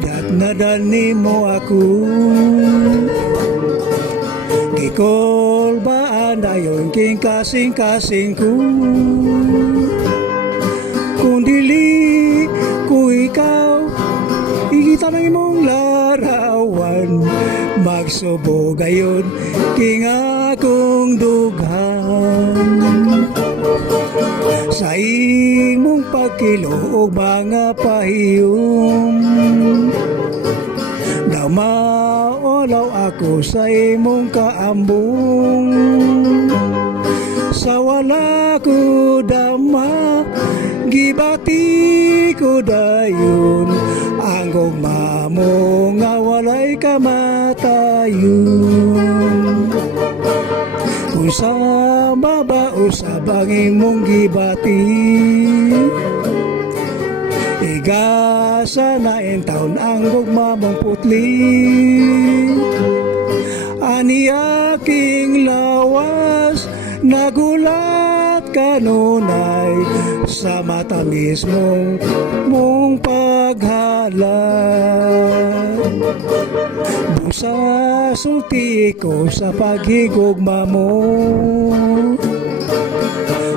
at nadani mo ako. Gikol ba andayon king kasing-kasing ko. Kung dili ko ikaw, ikita na imong larawan. Magsubo gayon king akong dughan. Sa imong pagkiloog mga pahiyom, na maulaw ako sa imong kaambong. Sa wala ko dama, gibati ko dayon ang gugma mo nga walay kamatayon. Kung sa mabausab ang imong gibati, igasa na in taon ang gugma mong putli. Ani aking lawas, nagulat kanunay sa mata mong paghalat. Busa sulti ko sa paghigugma mo,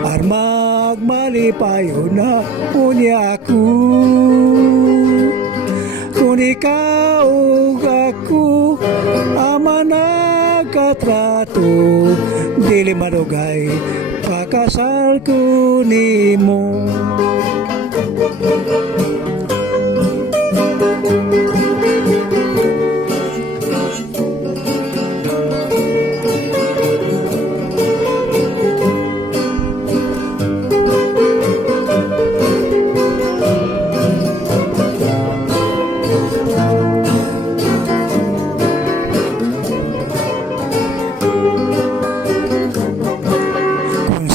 armag malipayo na unya ako. Kung ikaw ug ako ama nagkatrato, dili madugay pakasal ko nimo.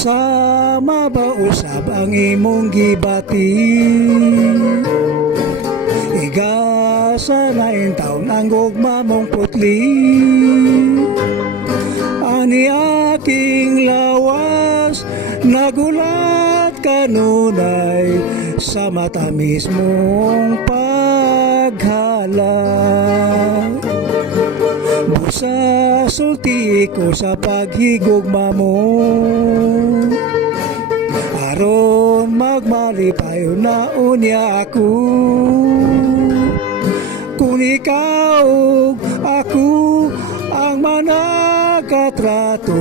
Sa mabausab ang imong gibati, igasa na in taon ang gugma mong putli. Ani aking lawas, nagulat kanunay sa mata mismong paghalat. Busa sulti ko sa paghigugma mo, aron magmalipayo na unya ako. Kung ikaw ug ako ang manakatrato,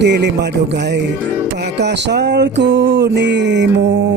dili madugay pakasal ko nimo.